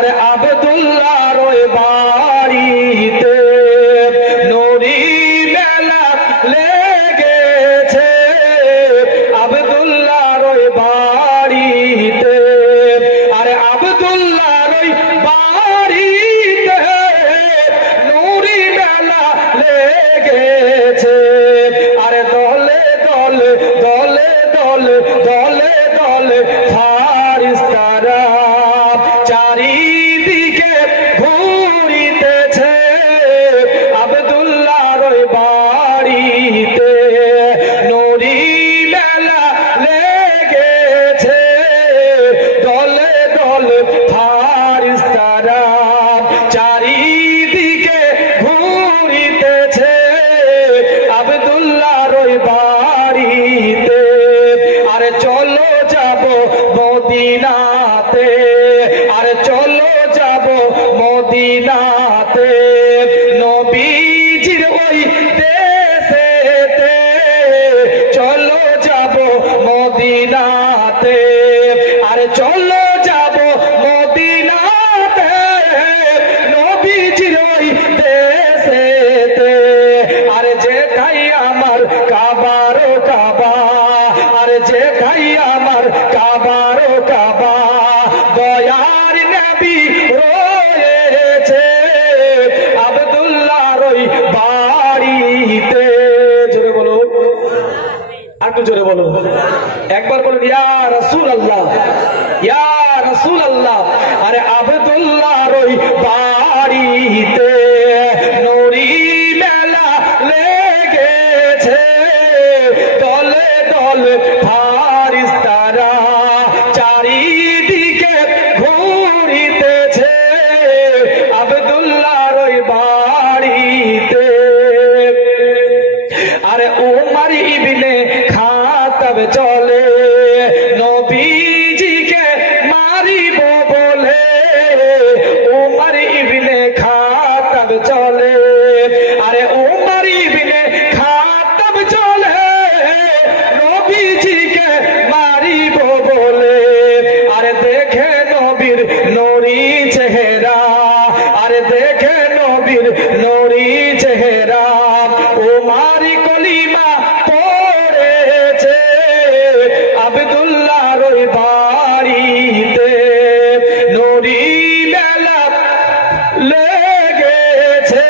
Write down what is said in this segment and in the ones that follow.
আরে আব্দুল্লাহর ওই বাড়িতে নুরি মেলা লেগেছে, আব্দুল্লাহর ওই বাড়িতে, আরে আব্দুল্লাহর ওই বাড়িতে নুরি মেলা লেগেছে। আরে দলে দলে দলে দলে দলে দলে ফারিস্তারা চারিদিকে ঘুরিতেছে, আব্দুল্লাহর ওই বাড়িতে নুরি মেলা লেগেছে, দলে দলে ফারিস্তারা চারিদিকে ঘুরিতেছে, আব্দুল্লাহর ওই বাড়িতে। আরে চলো যাব মদিনাতে, আরে চলো যাব মদিনাতে, নবীজির ওই দেশেতে, চলো যাব মদিনাতে, আরে চলো যাব মদিনাতে, নবীজির ওই দেশেতে। আরে যে খাই আমার কাবারো কাবা, আরে যে খাই আমার কাবারো কাবা, দয়ার নবী রয়েছে আব্দুল্লাহর ওই বাড়িতে। জোরে বলো, আর একটু জোরে বলো, একবার বলুন ইয়া রাসূলুল্লাহ, ইয়া রাসূলুল্লাহ। আরে আব্দুল্লাহর ওই বাড়িতে নুরি মেলা লেগেছে, দলে দলে ফারিস্তারা চারিদিকে ঘুরিতেছে, আব্দুল্লাহর ওই বাড়িতে। আরে উমর ইবনে খাত্তাব চলে নবীজিকে মারিব বলে, উমর ইবনে খাত্তাব চলে, আরে উমর ইবনে খাত্তাব চলে নবীজিকে মারিব বলে। আরে দেখে নবীর নুরি চেহারা, আরে দেখে নবীর নুরি চেহারা, উমর কলিমা পড়েছে আব্দুল্লাহর ওই বাড়িতে, নুরি মেলা লেগেছে,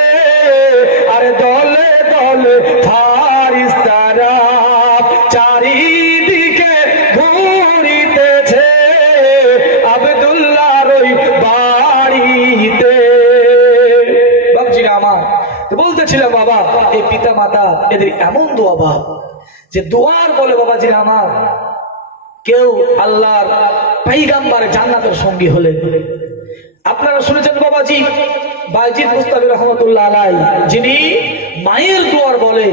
আরে দলে দলে ফারিস্তারা চারিদিকে ঘুরিতেছে, আব্দুল্লাহর ওই বাড়িতে। বাবজিরা আমার, তো বলতেছিলাম বাবা, এই পিতা মাতা এদের এমন দোয়া ভাব যে দোয়ার বলে বাবাজিরা আমার, কেউ আল্লাহর পয়গম্বর জান্নাতের সঙ্গী হলেন। আপনারা শুনেছেন বাবাজি বাইজিদ মুস্তাফি রহমতুল্লাহ আলাই, যিনি মায়ের দোয়ার বলে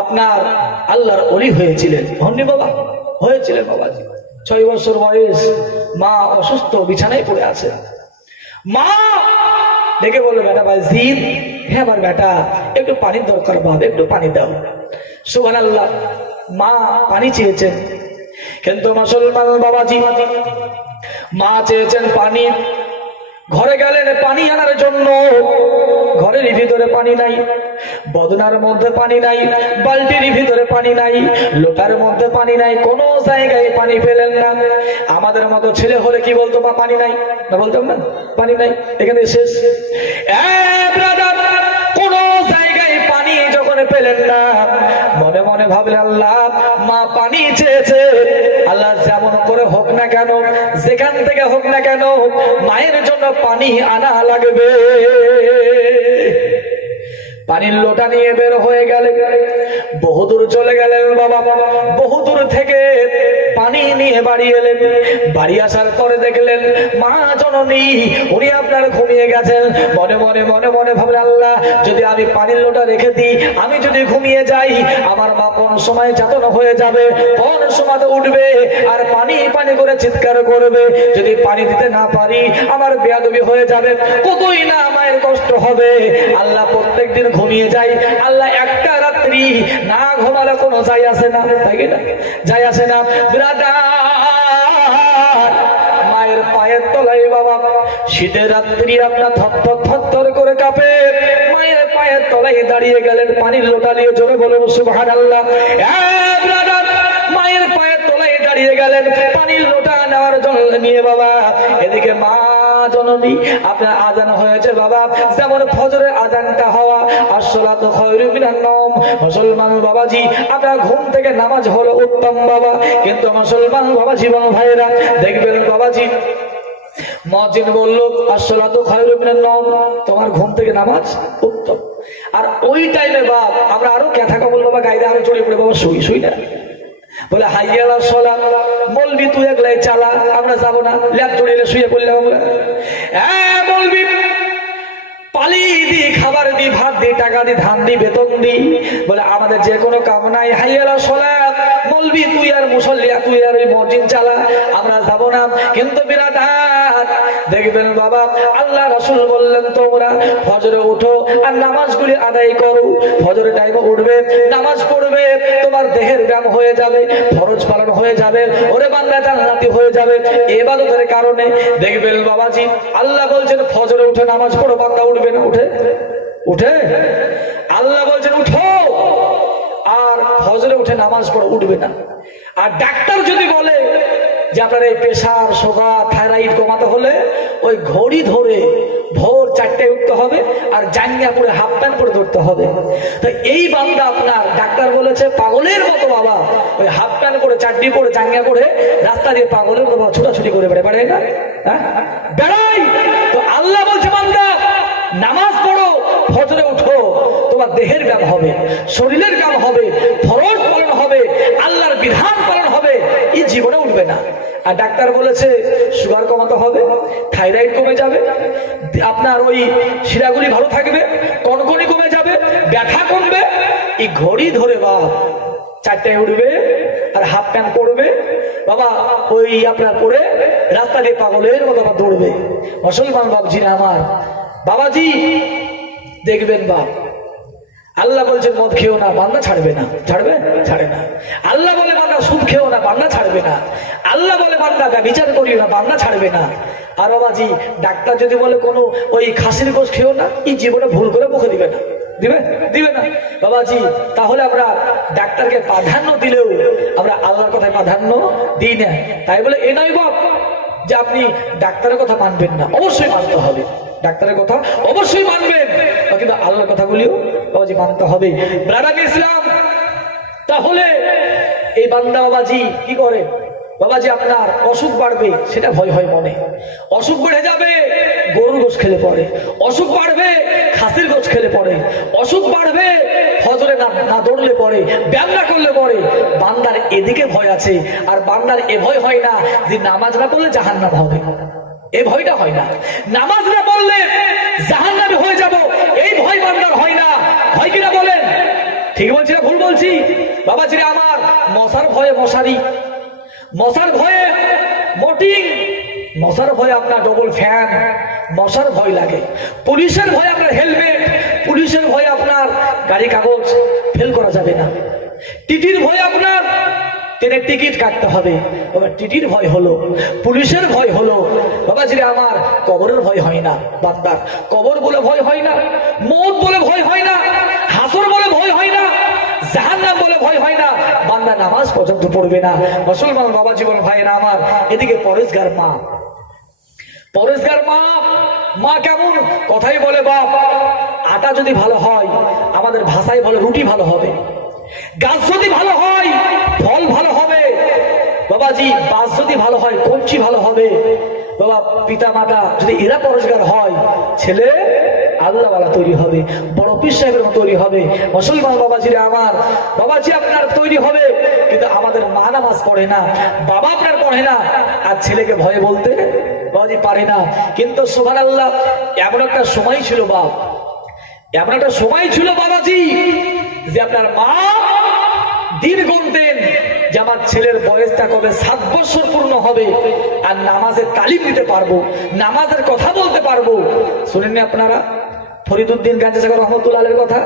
আপনার আল্লাহর ওলি হয়েছিলেন। হননি বাবা? হয়েছিলেন বাবাজি। 6 বছর বয়স, মা অসুস্থ, বিছানায় পড়ে আছে। মা ডেকে বললো, বেটা বাইজিদ, হ্যাঁ আমার বেটা, একটু পানির দরকার বাবা, একটু পানি দাও। সুবহানাল্লাহ, মা পানি চেয়েছেন, কিন্তু মুসলমান বাবাজি মা চেয়েছেন পানি, ঘরে গেলেন পানি আনার জন্য, ঘরের ভিতরে পানি নাই, বদনার মধ্যে পানি নাই, বালতির ভিতরে পানি নাই, লোটার মধ্যে পানি নাই, কোনো জায়গায় পানি পেলেন না। আমাদের মতো ছেলে হলে কি বলতো, মা পানি নাই, না বলতাম না পানি নাই, এখানে শেষ। কোন জায়গায় পানি যখন পেলেন না, মনে মনে ভাবলেন আল্লাহ, মা পানি চেয়েছে, আল্লাহ যেমন করে হোক না কেন, যেখান থেকে হোক না কেন, মায়ের জন্য পানি আনা লাগবে। পানির লোটা নিয়ে বের হয়ে গেলেন, বহুদূর চলে গেলেন বাবা, বহুদূর থেকে পানি নিয়ে বাড়ি এলেন। বাড়ি আসার পরে দেখলেন মা জননী উনি আপনার ঘুমিয়ে গেছেন। মনে মনে মনে মনে ভাবলেন আল্লাহ, যদি আমি পানির লোটা রেখে দিই, আমি যদি ঘুমিয়ে যাই, আমার মা কোন সময় চেতন হয়ে যাবে, কোন সময় উঠবে আর পানি পানি করে চিৎকার করবে। যদি পানি দিতে না পারি, আমার বেয়াদবি হয়ে যাবে, কতই না মায়ের কষ্ট হবে। আল্লাহ প্রত্যেকদিন ঘুমিয়ে যাই, আল্লাহ একটা রাত্রি না ঘুমালে কোনো যাই আসে না, তাই না? যাই আসে না। ব্রাদার, মায়ের পায়ের তলায় বাবা শীতের রাত্রি আপনার থর করে কাঁপে, মায়ের পায়ের তলায় দাঁড়িয়ে গেলেন, পানির লোটা নিয়ে জোরে বলুন সুবহানাল্লাহ। মায়ের পায়ের তলায় দাঁড়িয়ে গেলেন পানির লোটা নেওয়ার জন্য নিয়ে বাবা। এদিকে মা জননী আপনার আজান হয়েছে বাবা, যেমন ফজরের আজানটা হওয়া, আসসালাতু খায়রুম মিনান নাওম। মুসলমান বাবাজি আপনার ঘুম থেকে নামাজ হলো উত্তম বাবা, কিন্তু মুসলমান বাবাজি এবং ভাইরা দেখবেন বাবাজি, মুয়াজ্জিন বলল আসসালাতু খায়রুম মিনান নাওম, তোমার ঘুম থেকে নামাজ উত্তম। আর ওই টাইমে বাপ আমরা আরো কথা কবল বাবা গাইরে আরো চড়ে পড়ে বাবা শুই না, বলে হাইয়ালা সলা, মলবি তুই একলাই চালা, আমরা যাবো না, ল্যাপ জড়িয়ে শুয়ে পড়লাম আমরা। মলবি পালি দি, খাবার দি, ভাত দি, টাকা দি, ধান দি, বেতন দি, বলে আমাদের যে কোনো কাম নাই, হাইয়ালা সলা, মলবি তুই আর মুসল্লিয়া তুই আর ওই মসজিদ চালা, আমরা যাবো না। কিন্তু বিরাদার দেখবেন বাবা আল্লাহ রাসূল বললেন তোমরা ফজরে উঠো আর নামাজগুলি আদায় করো, ফজরের টাইমে উঠবে, নামাজ পড়বে, তোমার দেহের ব্যায়াম হয়ে যাবে, ফরজ পালন হয়ে যাবে, ওরে বান্দা জান্নাতি হয়ে যাবে ইবাদতের কারণে। দেখবেন বাবাজি আল্লাহ বলছেন ফজরে উঠে নামাজ পড়ো, বান্দা উঠবে না, উঠে আল্লাহ বলছেন উঠো, আর ফজরে উঠে নামাজ পড়ো, উঠবে না। আর ডাক্তার যদি বলে যে আপনার এই প্রেশার, সুগার, থাইরয়েড কমাতে হলে ওই ঘড়ি ধরে ভোর 4টায় উঠতে হবে আর জাঙ্গিয়া পরে হাফ প্যান্ট পরে ধরতে হবে। তো এই বান্দা আপনার ডাক্তার বলেছে পাগলের মতো বাবা ওই হাফ প্যান্ট পরে, চাড্ডি পরে, জাঙ্গিয়া পরে রাস্তা দিয়ে পাগলের মতো ছুটাছুটি করে বেড়ায় না, বেড়াই। তো আল্লাহ বলছে বান্দা নামাজ পড়ো, ফজরে উঠো, তোমার দেহের ব্যায়াম হবে, শরীরের ব্যায়াম হবে, ফরজ পালন হবে, আল্লাহর বিধান পালন হবে, এই জীবনে উঠবে না। আর ডাক্তার বলেছে সুগার কমাতে হবে, থাইরয়েড কমে যাবে, আপনার ওই শিরাগুলি ভালো থাকবে, কনকনি কমে যাবে, ব্যথা কমবে। এই ঘড়ি ধরে বাবা 4টায় উঠবে আর হাফ প্যান্ট পরবে বাবা, ওই আপনার পরে রাস্তা দিয়ে পাগলের মতো দৌড়বে। মুসলমান বাবজিরা আমার, বাবাজি দেখবেন বাপ আল্লাহ বলছেন মদ খেও না, বান্দা ছাড়বে না, ছাড়ে না। আল্লাহ বলে বান্দা সুদ খেও না, বান্দা ছাড়বে না। আল্লাহ বলে বান্দা ব্যভিচার করিও না, বান্দা ছাড়বে না। আর বাবাজি ডাক্তার যদি বলে কোনো ওই খাসির গোশ খেও না, এই জীবনে ভুল করে মুখে দিবে না, দিবে না বাবাজি। তাহলে আমরা ডাক্তারকে প্রাধান্য দিলেও আমরা আল্লাহর কথায় প্রাধান্য দিই না। তাই বলে এ নয় বাপ যে আপনি ডাক্তারের কথা মানবেন না, অবশ্যই মানতে হবে, ডাক্তারের কথা অবশ্যই মানবেন, কিন্তু আল্লাহর কথাগুলিও বাবাজি মানতে হবে। ব্রাদার ইসলাম, তাহলে এই বান্দা বাবাজি কি করে বাবাজি, আপনার অসুখ বাড়বে সেটা ভয় হয় মনে, অসুখ বেড়ে যাবে গরুর গোশ খেলে পড়ে, অসুখ বাড়বে খাসির গোশ খেলে পড়ে, অসুখ বাড়বে ফজরে না দৌড়লে পড়ে, ব্যায়াম না করলে পড়ে। বান্দার এদিকে ভয় আছে, আর বান্দার এ ভয় হয় না যে নামাজ না পড়লে জাহান্নাম হবে, এই ভয়টা হয় না। নামাজ না পড়লে জাহান্নামী হয়ে যাব, এই ভয় বান্দার হয় না। হয় কিনা বলেন? ঠিক বলছি না ভুল বলছি? বাবাজিরা আমার, মশার ভয়ে মশারি, মশার ভয়ে মোটিং, মশার ভয়ে আপনার ডবল ফ্যান, মশার ভয় লাগে। পুলিশের ভয়ে আপনার হেলমেট, পুলিশের ভয়ে আপনার গাড়ি কাগজ ফেল করা যাবে না। টিটির ভয়ে আপনার ট্রেনের টিকিট কাটতে হবে, টিটির ভয় হলো, পুলিশের ভয় হলো। বাবাজিরা আমার, কবরের ভয় হয় না বান্দার, কবর বলে ভয় হয় না, মৌত বলে ভয় হয় না, হাসর বলে ভয় হয় না, জাহান্নাম বলে ভয় হয় না। বান্দা নামাজ পর্যন্ত পড়বে না। মুসলমান বাবা জীবন ভাইয়েরা আমার, এদিকে পরেশগার মা, পরেশগার মা, মা কেমন কথাই বলে বাপ, আটা যদি ভালো হয় আমাদের ভাষায় বলে রুটি ভালো হবে, গাছ যদি ভালো হয় ফল ভালো হবে, বাবাজি বাস যদি ভালো হয় কঞ্চি ভালো হবে। বাবা পিতা মাতা যদি এরা পরেশগার হয়, ছেলে আল্লাহওয়ালা তৈরি হবে, বড় পীর সাহেবের মতো তৈরি হবে। মুসলমান বাবাজিরা আমার, বাবাজি আপনার তৈরি হবে, কিন্তু আমাদের মা নামাজ পড়ে না, বাবা আপনার পড়ে না, আর ছেলেকে ভয়ে বলতে বাবাজি পারে না। কিন্তু সুবহানাল্লাহ, এমন একটা সময় ছিল বাপ, এমন একটা সময় ছিল বাবাজি যে আপনার মা দিন গুনতেন যে আমার ছেলের বয়সটা কবে 7 বছর পূর্ণ হবে আর নামাজের তালিম দিতে পারবো, নামাজের কথা বলতে পারবো। শুনেননি আপনারা ফরিদউদ্দিন গাঞ্জাসাগর রহমতুল্লাহ আলাইহির কথা?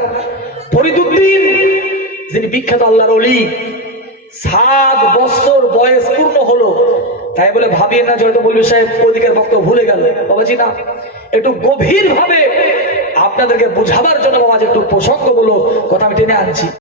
ফরিদউদ্দিন যিনি বিখ্যাত আল্লাহর ওলি, 7 বছর বয়স পূর্ণ হলো, তাই বলে ভাবিয়ে না যে হয়তো মৌলভী সাহেব ওদিকের বক্তব্য ভুলে গেল। বাবাজি না, একটু গভীর ভাবে আপনাদেরকে বোঝাবার জন্য বাবাজি একটু প্রসঙ্গমূলক কথা আমি টেনে আনছি।